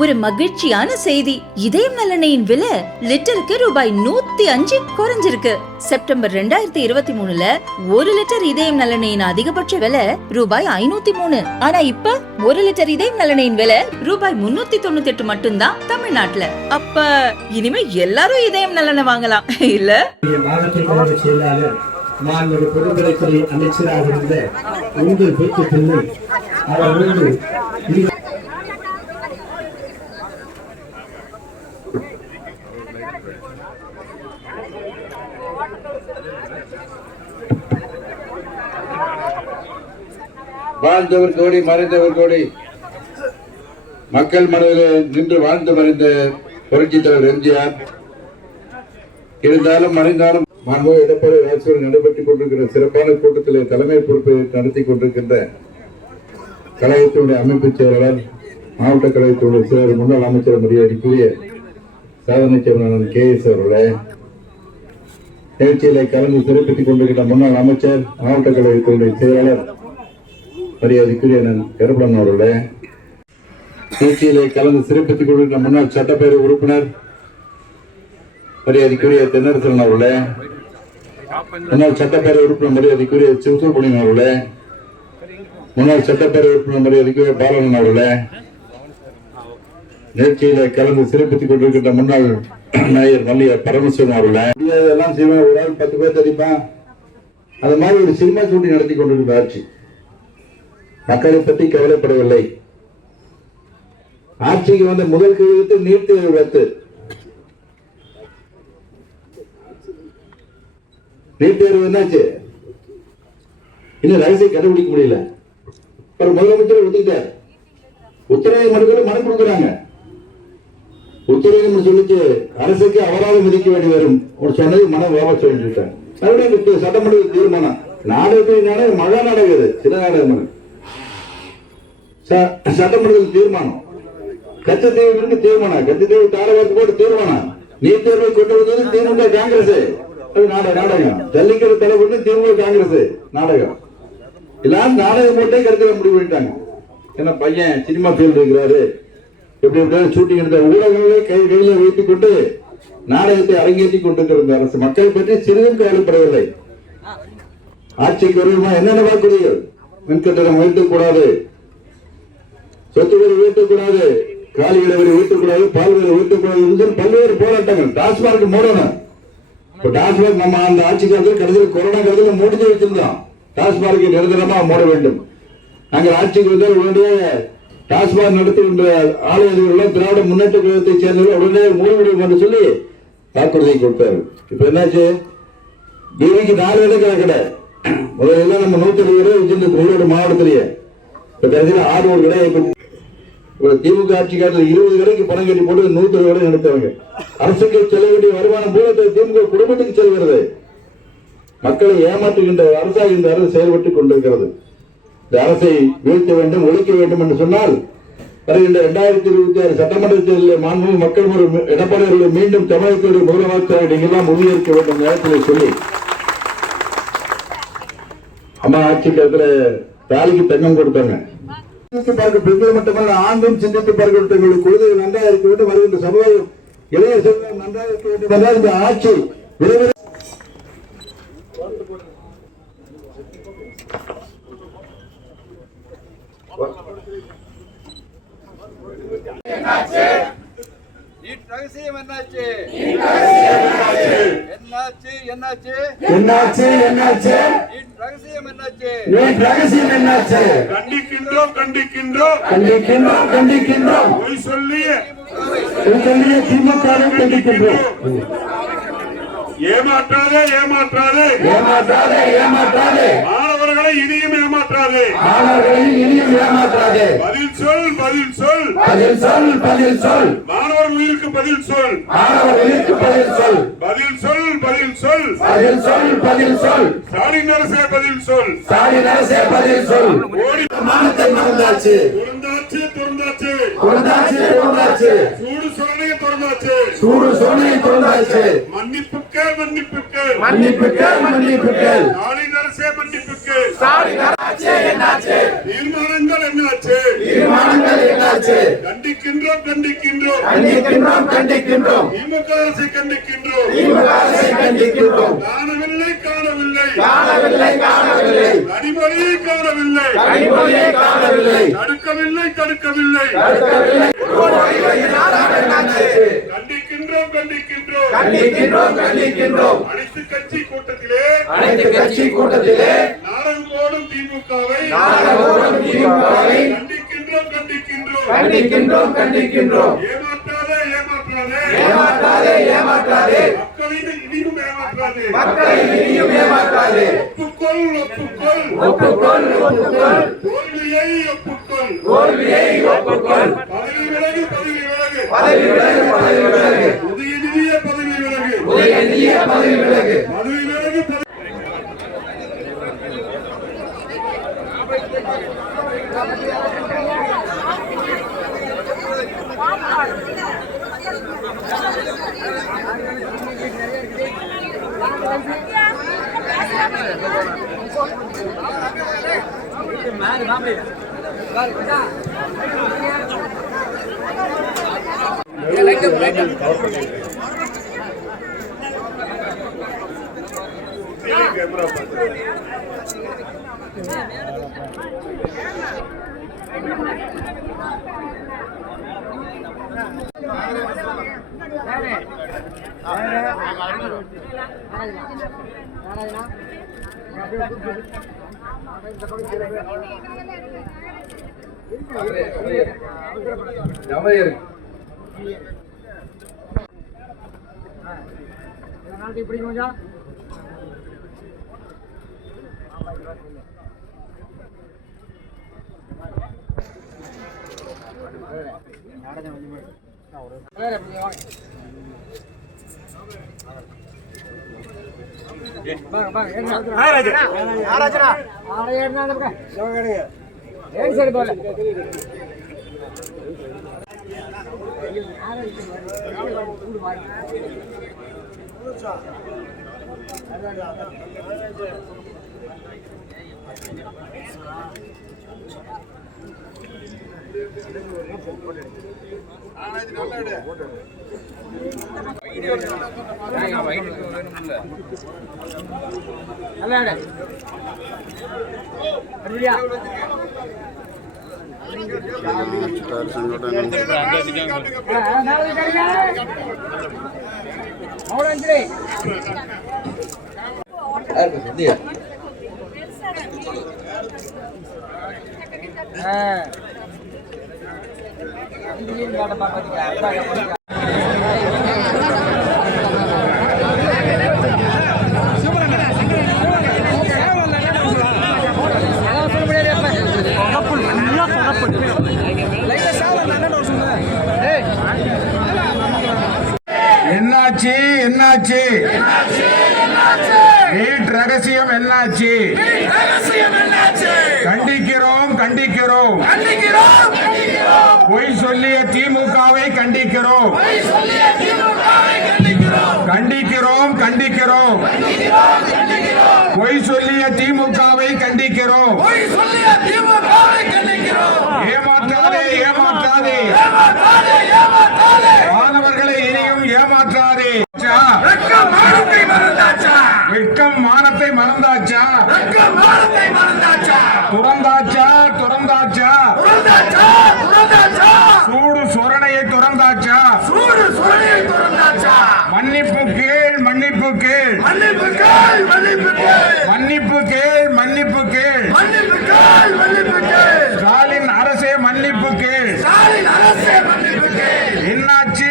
ஒரு மகிழ்ச்சியான செய்தி. இதயம் நல்லெண்ணெயின் விலை லிட்டருக்கு ரூபாய் 105 குறைஞ்சிருக்கு. செப்டம்பர் 2023ல 1 லிட்டர் இதயம் நல்லெண்ணெயின் அதிகபட்ச விலை ரூபாய் 503. ஆனா இப்ப 1 லிட்டர் இதயம் நல்லெண்ணெயின் விலை ரூபாய் 398 மட்டும்தான் தமிழ்நாட்டுல. அப்ப இனிமே எல்லாரும் இதயம் நல்லெண்ணெய் வாங்கலாம் இல்ல? மாவட்ட கழக செயலாளர் மாண்புமிகு பொதுப்பணித்துறை அமைச்சராக இருந்த உங்கள் பேச்சு பிள்ளை அவர்களோடு வாழ்ந்தவர் கோடி மறைந்தவர் கோடி. மக்கள் மனதில் நின்று வாழ்ந்து மறைந்த புரட்சித் தலைவர் எம்ஜிஆர் இருந்தாலும் மறைந்தாலும் மாண்புமிகு எடப்பாடி அரசு நடைபெற்றுக் கொண்டிருக்கிற சிறப்பான கூட்டத்தில் தலைமை பொறுப்பை நடத்தி கொண்டிருக்கின்ற கழகத்தினுடைய அமைப்பு செயலாளர், மாவட்ட கழகத்தினுடைய செயலர், முன்னாள் அமைச்சர் மரியாதைக்குரிய சாதனை செயலாளர் KS அவர்களே, நிகழ்ச்சியில கலந்து சிறப்பித்துக் கொண்டிருக்கின்ற முன்னாள் அமைச்சர், மாவட்ட கழகத்தினுடைய செயலாளர் மரியாதைக்குரிய கருப்பணன் அவர்களே, நிகழ்ச்சியிலே கலந்து சிறப்பித்துக் கொண்டிருக்கிற முன்னாள் சட்டப்பேரவை உறுப்பினர் மரியாதைக்குரிய தென்னரசன் அவர்களே, முன்னாள் சட்டப்பேரவை உறுப்பினர் மரியாதைக்குரிய சிவசுப்ரமணியன் அவர்களே, முன்னாள் சட்டப்பேரவை உறுப்பினர் மரியாதைக்குரிய பாலன் அவர்களே, நிகழ்ச்சியில கலந்து சிறப்பித்துக் கொண்டிருக்கின்ற முன்னாள் மேயர் மல்லிகை பரமசிவன் அவர்களே, எல்லாம் செய்வேன், ஒரு ஆள் 10 பேர் தெரியுமா, அது மாதிரி ஒரு சினிமா ஷூட்டிங் நடத்தி கொண்டிருக்கிற ஆட்சி. மக்களை பற்றி கவலைப்படவில்லை. ஆட்சிக்கு வந்த முதல் கேள்வி நீட் தேர்வு ரத்து. நீட் தேர்வு என்னாச்சு? இன்னும் ரகசியம் கண்டுபிடிக்க முடியல. முதலமைச்சர் ஒத்துக்கிட்டார். உச்சநீதிமன்றத்தில் மனு கொடுக்குறாங்க. உச்சநீதிமன்றம் சொல்லிச்சு அரசுக்கு அபராதம் விதிக்க வேண்டி வரும் சொன்னது மன வாபஸ் சொல்லிட்டாங்க. மறுபடியும் சட்டமன்ற தீர்மானம். நாடகத்தினால மழை நடக்குது, சில நாடகம் சட்டமன்றத்தில் தீர்மானம், கச்சத்தீவுக்கு தீர்மானம், கச்சத்தீவு தாரவாக்கு போட்டு தீர்மானம், நீட் தேர்வை கொண்டு வந்தது திமுக காங்கிரஸ் நாடகம், ஜல்லிக்கட்டு தடை பண்ணி திமுக காங்கிரஸ் நாடகம், எல்லாம் நாடகம் போட்டே கருத்துல முடிவு பண்ணிட்டாங்க. ஏன்னா பையன் சினிமா ஃபீல்டு இருக்கிறாரு, எப்படி எப்படி ஷூட்டிங் எடுத்த ஊடகங்களே கையில வைத்துக் கொண்டு நாடகத்தை அரங்கேற்றி கொண்டிருக்கிற அரசு மக்கள் பற்றி சிறிதும் கவலைப்படவில்லை. ஆட்சிக்கு வருமா என்னென்ன வாக்குறுதிகள்? மின்கட்டணம் உயர்த்தக்கூடாது, சொத்து வரி உயர்த்தக்கூடாது, காலிகளை வரி உயர்த்தக்கூடாது, பால் வரி உயர்த்தக்கூடாது, பல்வேறு போராட்டங்கள். டாஸ்மார்க் மூடணும். இப்ப டாஸ்மார்க் நம்ம அந்த ஆட்சி காலத்தில் கடைசியில் கொரோனா காலத்தில் மூடி வச்சிருந்தோம். டாஸ்மார்க்கை நிரந்தரமா மூட வேண்டும். நாங்கள் ஆட்சிக்கு வந்தால் உடனே டாஸ்மார்க் நடத்துகின்ற ஆலயர்கள் திராவிட முன்னேற்ற கழகத்தை சேர்ந்தவர்கள் உடனே மூடிவிடும் என்று சொல்லி வாக்குறுதி கொடுத்தாரு. இப்ப என்னாச்சு? தேவிக்கு 4 இடங்கள் கடை. முதல்ல நம்ம 120 கடை வச்சிருந்த மாவட்டத்திலேயே இப்ப கடைசியில் 600 கடை. திமுக ஆட்சி காலத்தில் 20 கடைக்கு பணம் கட்டி போட்டு 120 கடை நடத்தவங்க. அரசுக்கு செல்ல வேண்டிய வருமானம் போல திமுக குடும்பத்துக்கு செல்கிறது. மக்களை ஏமாற்றுகின்ற அரசாக இந்த அரசு செயல்பட்டுக் கொண்டிருக்கிறது. இந்த அரசை வீழ்த்த வேண்டும், ஒழிக்க வேண்டும் என்று சொன்னால் வருகின்ற 2026 சட்டமன்ற தேர்தலில் மாண்புமிகு மக்கள் எடப்பாடி அவர்கள் மீண்டும் தமிழகத்துடைய முதலமைச்சராக நீங்கள்லாம் உறுதியேற்க வேண்டும் நேரத்தில் சொல்லி, அம்மா ஆட்சி காலத்தில் தாலிக்கு தங்கம் கொடுத்தாங்க. பெண்கள் மட்டுமல்ல ஆண்டும் சிந்தித்து பார்க்க தங்களுடைய குழந்தைகள் நன்றாக இருக்க வேண்டும், வருகின்ற சமுதாயம் இளைய சமுதாயம் நன்றாக இருக்க வேண்டும் என்றால் இந்த ஆட்சி விரைவில் ரகசியம் என்னாச்சு? என்னாச்சு என்னாச்சு என்னாச்சு என்னாச்சு ரகசியம் என்னாச்சு? ரகசியம் என்னாச்சு? கண்டிக்கின்றோம் கண்டிக்கின்றோம் கண்டிக்கின்றோம் கண்டிக்கின்றோம். பொய் சொல்லிய திமுக கண்டிக்கின்றோம். ஏமாற்றாதே ஏமாற்றாதே ஏமாற்றாதே ஏமாற்றாதே. மாணவர்களை இனியும் ஏமாற்றாதே, மாணவர்களை இனியும் ஏமாற்றாதே. பதில் சொல் பதில் சொல் பதில் சொல் பதில் சொல். மாணவர் உயிருக்கு பதில் சொல், மாணவர் உயிருக்கு பதில் சொல். பதில் சொல் பதில் சொல் பதில் சொல் பதில் சொல். ஸ்டாலின் அரசே பதில் சொல், ஸ்டாலின் அரசே பதில் சொல். ஓடி மானத்தை மறந்தாச்சு, துறந்தாச்சு துறந்தாச்சு, துறந்தாச்சு துறந்தாச்சு. சூடு சொரணையை துறந்தாச்சு, சூடு சொன்னை துறந்தாச்சு. மன்னிப்புக்கள் மன்னிப்புக்கள் மன்னிப்புக்கள் மன்னிப்புக்கள். ஸ்டாலின் அரசே மன்னிப்புக்கள், அரசுக்கு தீர்மானங்கள் என்னாச்சு? கண்டிக்கின்றோம் திமுக அரசை கண்டிக்கின்றோம். காணவில்லை கனிமொழியை காணவில்லை. தடுக்கவில்லை. கண்டிக்கின்றோம். அனைத்து கட்சி கூட்டத்திலே நாடகம் போடும் திமுகவை கண்டிக்கின்றோம். ஏமாற்றாதே. மக்களை இனியும் ஏமாற்றாதே. ஒப்புக்கொள். தோல்வியை ஒப்புக்கொள். பதவி விலகு. உதயநிதியே பதவி விலகு. என்னாச்சு? நீட் ரகசியம் என்னாச்சு? கண்டிக்கிறோம். பொய் சொல்லிய திமுகவை கண்டிக்கிறோம். பொய் சொல்லிய திமுகவை கண்டிக்கிறோம். ஏமாற்றாதே. மாணவர்களை இனியும் ஏமாற்றாதே. வெட்கம் மானத்தை மறந்தாச்சா? துறந்தாச்சா? சூடு சொரணையை துறந்தாச்சா? மன்னிப்பு கேள். ஸ்டாலின் அரசே மன்னிப்பு கேள். என்னாச்சு?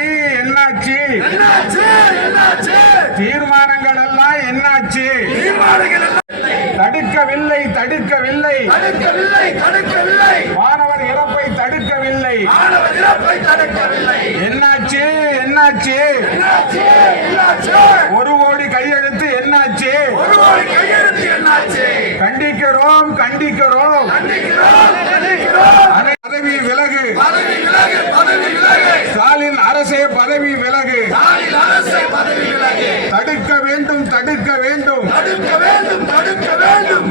தீர்மானங்கள் எல்லாம் என்னாச்சு? தடுக்கவில்லை. மாணவர் இறப்பை தடுக்கவில்லை. என்னாச்சு? 1 கோடி கையெழுத்து என்னாச்சு? கண்டிக்கிறோம். பதவி விலகு. ஸ்டாலின் அரசே பதவி விலகு. தடுக்க வேண்டும்.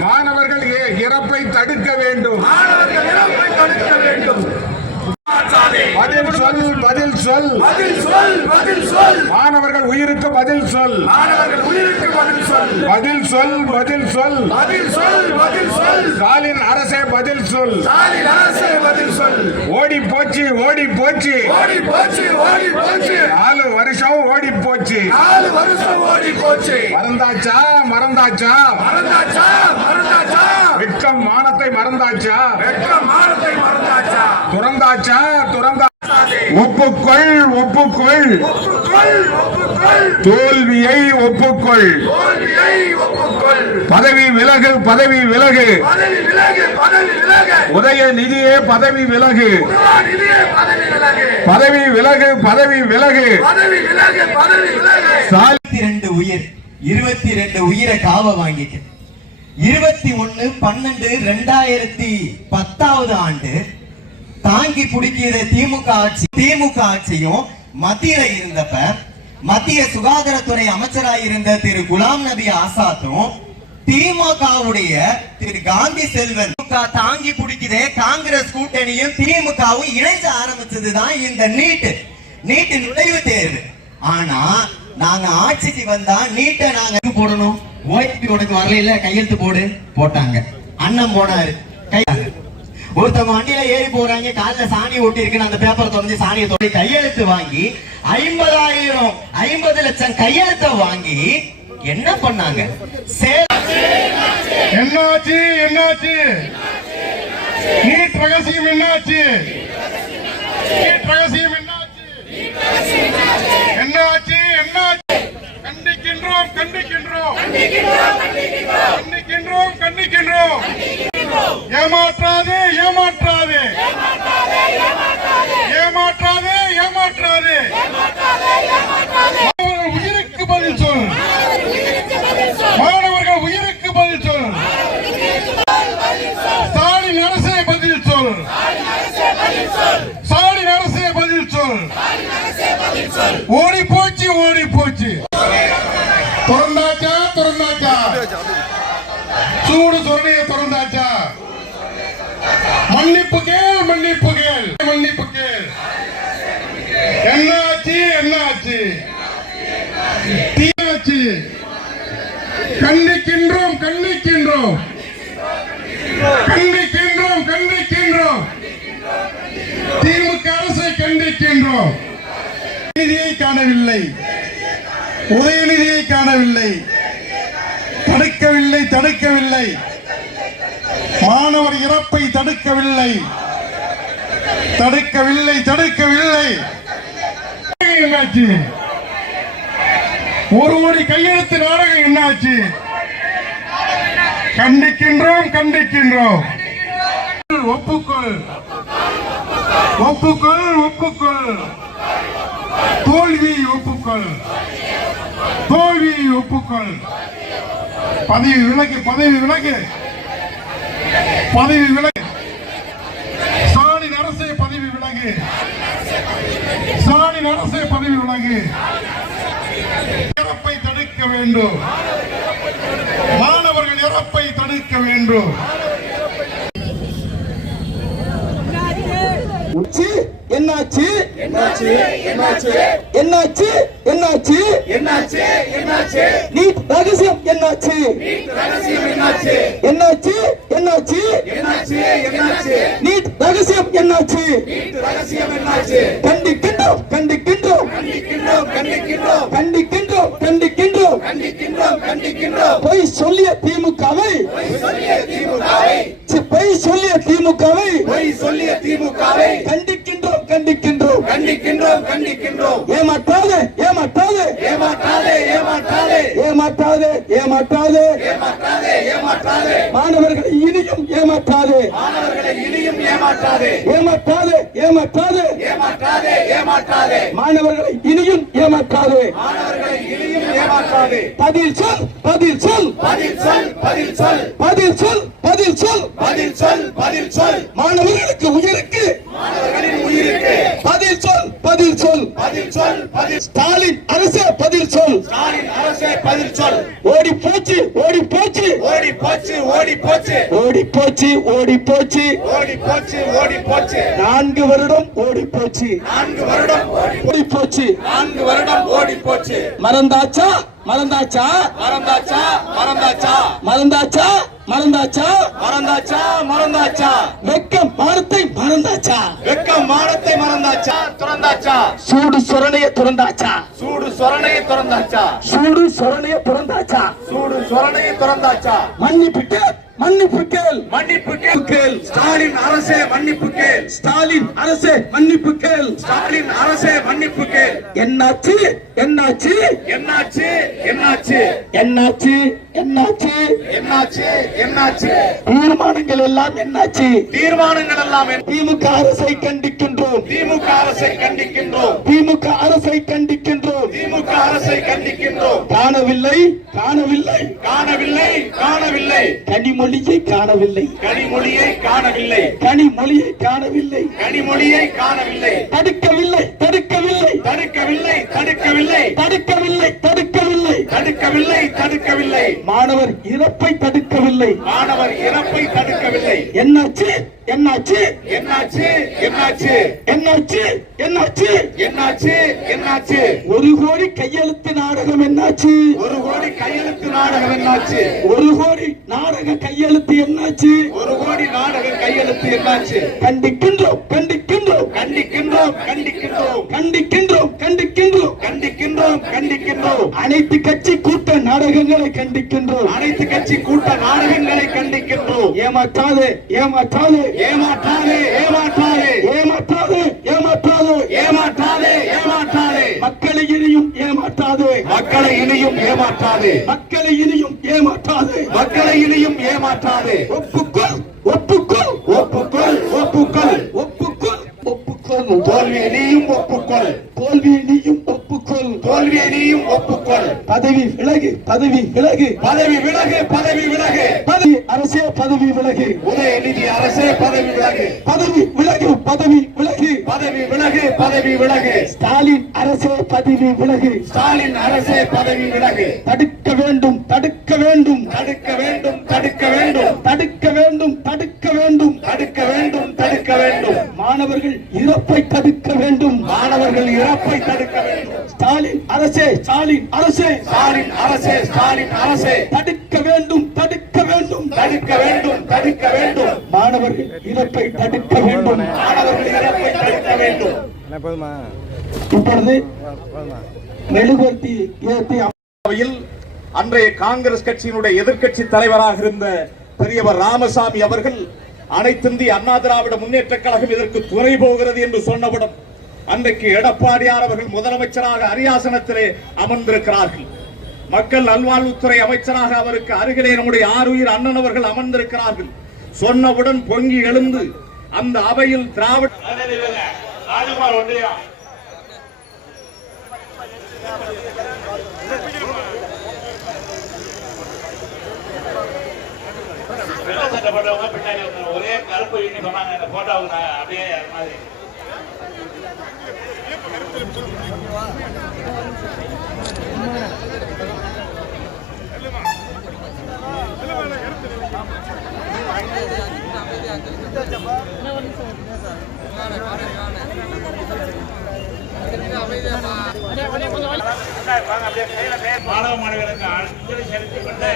மாணவர்கள் பதில் சொல். பதில் சொல், பதில் சொல். மாணவர்கள் உயிருக்கு பதில் சொல். மாணவர்கள் உயிருக்கு பதில் சொல். பதில் சொல், பதில் சொல். பதில் சொல், பதில் சொல். ஸ்டாலின் அரசே பதில் சொல். ஸ்டாலின் அரசே பதில் சொல். ஓடி போச்சு, ஓடி போச்சு. ஓடி போச்சு, ஓடி போச்சு. 4 வருஷம் ஓடி போச்சு. 4 வருஷம் ஓடி போச்சு. மறந்தாச்சா, மறந்தாச்சா? மறந்தாச்சா, மறந்தாச்சா? வெட்கம் மானத்தை மறந்தாச்சா? வெட்கம் மானத்தை மறந்தாச்சா? துறந்தாச்சா, துறந்தா? ஒப்புக்கொள், ஒப்புக்கொள். ஒப்புக்கொள், ஒப்புக்கொள். தோல்வியை ஒப்புக்கொள். தோல்வியை ஒப்புக்கொள். பதவி விலகு, பதவி விலகு. பதவி விலகு, பதவி விலகு. உதயநிதியே பதவி விலகு. உதயநிதியே பதவி விலகு. பதவி விலகு, பதவி விலகு. பதவி விலகு, பதவி விலகு. 22 உயிர் 22 உயிரை காவ வாங்கிட்டு 21/12/2010 ஆண்டு தாங்கி பிடிக்கிற திமுக ஆட்சியும் மத்தியில இருந்தப்ப மத்திய சுகாதாரத்துறை அமைச்சராக இருந்த திரு குலாம் நபி ஆசாத்தும் திமுகவுடைய திரு காந்தி செல்வன் தாங்கி பிடிக்கிற காங்கிரஸ் கூட்டணியும் திமுகவும் இணைஞ்சு ஆரம்பிச்சதுதான் இந்த நீட் நுழைவு தேர்வு. ஆனா நாங்க ஆட்சிக்கு வந்தா நீட்டை நாங்க போடணும், ஓய்பி உனக்கு வரல கையெழுத்து போடு போட்டாங்க. அண்ணன் போனாரு ஒருத்தவங்க வண்டியில ஏறி போறாங்க, காலில சாணி ஒட்டி இருக்குன்னு அந்த பேப்பர் தொடர்ந்து சாணியை தொட்டி கையெழுத்து வாங்கி 50 லட்சம் கையெழுத்தை வாங்கி என்ன பண்ணாங்க? என்னாச்சு, என்னாச்சு? நீட் ரகசியம் என்னாச்சு? நீட் ரகசியம் என்னாச்சு? என்னாச்சு, என்னாச்சு? கண்டிக்கின்றோம், கண்டிக்கின்றோம், கண்டிக்கின்றோம், கண்டிக்கின்றோம். ஏமாற்றாதே, ஏமாற்றாதே, ஏமாற்றாதே, ஏமாற்றாதே. மாணவர்கள் உயிருக்கு பதில் சொல். மாணவர்கள் உயிருக்கு பதில் சொல். ஸ்டாலின் அரசே பதில் சொல். ஸ்டாலின் அரசே பதில் சொல். ஓடி போச்சு, ஓடி போச்சு. திறந்தாச்சா, திறந்தாச்சா? சூடு சொரணையை திறந்தாச்சா? மன்னிப்பு கேள், மன்னிப்பு கேள், மன்னிப்பு கேள். என்னாச்சு, என்னாச்சு? தீயாச்சு. கண்டிக்கின்றோம், கண்டிக்கின்றோம், கண்டிக்கின்றோம், கண்டிக்கின்றோம். திமுக அரசை கண்டிக்கின்றோம். உதயநிதியை காணவில்லை, உதயநிதியை காணவில்லை, தடுக்கவில்லை, தடுக்கவில்லை. மாணவர் இறப்பை தடுக்கவில்லை, தடுக்கவில்லை, தடுக்கவில்லை. என்னாச்சு? 1 கோடி கையெழுத்து நாடகம் என்னாச்சு? கண்டிக்கின்றோம், கண்டிக்கின்றோம். ஒப்புக்கொள், ஒப்புக்கொள், ஒப்புக்கொள். தோல்வி ஒப்புக்கொள், தோல்வி ஒப்புக்கொள். பதவி விலகு, பதவி விலகு, பதவி விலகு. ஸ்டாலின் அரசே பதவி விலகு, ஸ்டாலின் அரசே பதவி விலகு. இறப்பை தடுக்க வேண்டும், மாணவர்கள் இறப்பை தடுக்க வேண்டும். என்னாச்சு, என்னாச்சு, என்னாச்சு, என்னாச்சு, என்னாச்சு, என்னாச்சு, என்னாச்சு? நீட் ரகசியம் என்னாச்சு? நீட் ரகசியம் என்னாச்சு? என்னாச்சு, என்னாச்சு, என்னாச்சு, என்னாச்சு? நீட் ரகசியம் என்னாச்சு? நீட் ரகசியம் என்னாச்சு? கண்டிக்கின்றோம், கண்டிக்கின்றோம், கண்டிக்கின்றோம், கண்டிக்கின்றோம், கண்டிக்கின்றோம், கண்டிக்கின்றோம். கண்டிக்கின்றோம், கண்டிக்கின்றோம். பொய் சொல்லிய திமுகவை, பொய் சொல்லிய திமுகவை, பொய் சொல்லிய திமுகவை பொய் சொல்லிய திமுகவை கண்டிக்கின்றோம், கண்டிக்கின்றோம், கண்டிக்கின்றோம், கண்டிக்கின்றோம். ஏமாற்றாதே, ஏமாற்றாதே, ஏமாற்றாதே, ஏமாற்றாதே, ஏமாற்றாதே, ஏமாற்றாதே. ஏமாற்றாதே, ஏமாற்றாதே. மாணவர்களை இனியும் ஏமாற்றாதே, மாணவர்களை இனியும் ஏமாற்றாதே, ஏமாற்றாதே, ஏமாற்றாதே. ஏமாற்றாதே, ஏமாற்றாதே. மாணவர்களை இனியும் ஏமாற்றாதே. மாணவர்களை இனியும் ஏமாற்றாதே. பதில் சொல், பதில் சொல், பதில் சொல், பதில் சொல், பதில் சொல், பதில் சொல். பதில் சொல், பதில் சொல். மாணவர்களுக்கு உயிருக்கு மாணவர்களின் உயிருக்கு பதில் சொல், பதில் சொல். பதில் சொல். பதில் ஸ்டாலின் அரசே பதில் சொல். ஸ்டாலின் அரசே பதில் சொல். ஓடி போச்சு ஓடி போச்சு ஓடி போச்சு ஓடி போச்சு ஓடி போச்சு ஓடி போச்சு ஓடி போச்சு ஓடி போச்சு 4 வருடம் ஓடி போச்சு 4 வருடம் ஓடி போச்சு 4 வருடம் ஓடி போச்சு. மறந்தாச்சா மறந்தாச்சா மறந்தாச்சா மறந்தாச்சா மறந்தாச்சா மறந்தாச்சா மறந்தாச்சா மறந்தாச்சா வெக்கம் மானத்தை மறந்தாச்சா வெக்கம் மானத்தை மறந்தாச்சா துறந்தாச்சா சூடு சொரணைய துறந்தாச்சா சூடு சொரணையை துறந்தாச்சா சூடு சொரணைய துறந்தாச்சா சூடு சொரணையை துறந்தாச்சா. மன்னிப்பு கேள் மன்னிப்பு கேள் மன்னிப்பு கேள். கேள். ஸ்டாலின் அரசே மன்னிப்பு கேள். ஸ்டாலின் அரசே மன்னிப்பு கேள். ஸ்டாலின் அரசே மன்னிப்பு கேள். என்னாச்சு என்னாச்சு என்னாச்சு என்னாச்சு என்னாச்சு என்னாச்சு என்னாச்சு என்னாச்சு தீர்மானங்கள் எல்லாம் என்னாச்சு தீர்மானங்கள் எல்லாம் என்ன? திமுக அரசை கண்டிக்கின்றோம் திமுக அரசை கண்டிக்கின்றோம். திமுக அரசை கண்டிக்கின்றோம் திமுக அரசை கண்டிக்கின்றோம். காணவில்லை காணவில்லை காணவில்லை காணவில்லை கனிமொழியை காணவில்லை கனிமொழியை காணவில்லை கனிமொழியை காணவில்லை கனிமொழியை காணவில்லை தடுக்கவில்லை தடுக்கவில்லை தடுக்கவில்லை தடுக்கவில்லை தடுக்கவில்லை தடுக்கவில்லை தடுக்கவில்லை தடுக்கவில்லை மாணவர் இறப்பை தடுக்கவில்லை மாணவர் இறப்பை தடுக்கவில்லை. என்னாச்சு என்னாச்சு என்னாச்சு என்னாச்சு என்னாச்சு என்னாச்சு என்னாச்சு என்னாச்சு 1 கோடி கையெழுத்து நாடகம் என்னாச்சு 1 கோடி கையெழுத்து நாடகம் என்னாச்சு 1 கோடி நாடக கையெழுத்து என்னாச்சு 1 கோடி நாடக கையெழுத்து என்னாச்சு. கண்டிக்கின்றோம் கண்டிக்கின்றோம் கண்டிக்கின்றோம் கண்டிக்கின்றோம் கண்டிக்கின்றோம் கண்டிக்கின்றோம் கண்டிக்கின்றோம் கண்டிக்கின்றோம். அனைத்து கட்சி கூட்ட நாடகங்களை கண்டிக்கின்றோம் அனைத்து கட்சி கூட்ட நாடகங்களை கண்டிக்கின்றோம். ஏமாற்றாது ஏமாற்றாது ஏமாற்றாதே ஏமாற்றாதே ஏமாற்றாது ஏமாற்றாது ஏமாற்றாதே ஏமாற்றாதே மக்களை இனியும் ஏமாற்றாது மக்களை இனியும் ஏமாற்றாதே மக்களை இனியும் ஏமாற்றாது மக்களை இனியும் ஏமாற்றாதே. ஒப்புக்கொள் ஒப்புக்கொள் ஒப்புக்கொள் ஒப்புக்கொள் ஒப்புக்கொள் ஒப்புக்கொள் தோல்வியை நீயும் ஒப்புக்கொள் தோல்வியை நீயும் ஒப்புக்கொள் தோல்வியை நீயும் ஒப்புக்கொள். பதவி விலகு பதவி விலகு பதவி விலகு பதவி விலகு பதவி அரசே பதவி விலகு உதயநிதி அரசே பதவி விலகு பதவி விலகு பதவி விலகு பதவி விலகு பதவி விலகு. ஸ்டாலின் அரசே பதவி விலகு ஸ்டாலின் அரசே பதவி விலகு. தடுக்க வேண்டும் தடுக்க வேண்டும் தடுக்க வேண்டும் தடுக்க வேண்டும் தடுக்க வேண்டும் தடுக்க வேண்டும் தடுக்க வேண்டும் தடுக்க வேண்டும். மாணவர்கள் இறப்பை தடுக்க வேண்டும் மாணவர்கள் இறப்பை தடுக்க வேண்டும். ஸ்டாலின் அரசே ஸ்டாலின் அரசே ஸ்டாலின் அரசே ஸ்டாலின் அரசே தடுக்க வேண்டும் தடுக்க வேண்டும் தடுக்க வேண்டும் தடுக்க வேண்டும். மாணவர்கள் இறப்பை தடுக்க வேண்டும் மாணவர்கள் இறப்பை தடுக்க வேண்டும். இப்பொழுது மெழுகுவர்த்தி ஏற்றி அவையில் அன்றைய காங்கிரஸ் கட்சியினுடைய எதிர்க்கட்சி தலைவராக இருந்த பெரியவர் ராமசாமி அவர்கள் அனைத்திந்திய அண்ணா திராவிட முன்னேற்ற கழகம் இதற்கு துணை போகிறது என்று சொன்னவுடன் அன்றைக்கு எடப்பாடியார் அவர்கள் முதலமைச்சராக அரியாசனத்திலே அமர்ந்திருக்கிறார்கள். மக்கள் நல்வாழ்வுத்துறை அமைச்சராக அவருக்கு அருகிலே நம்முடைய ஆருயிர் அண்ணன் அவர்கள் அமர்ந்திருக்கிறார்கள். சொன்னவுடன் பொங்கி எழுந்து அந்த அவையில் திராவிட ஒரே கருப்பு சொன்னாங்க இந்த போட்டோவுக்கு அப்படியே மாதிரி மாணவ மாணவர்களுக்கு அஞ்சலி செலுத்திக் கொண்டு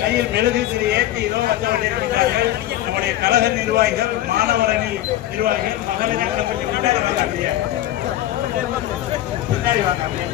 கையில் மெழுகு திரி ஏற்றி இதோ வந்து கொண்டிருக்கிறார்கள். நம்முடைய கழக நிர்வாகிகள், மாணவர் அணி நிர்வாகிகள், மகளிர் கமிட்டி முன்னாடி வாங்க, அப்படியே பின்னாடி வாங்க, அப்படியே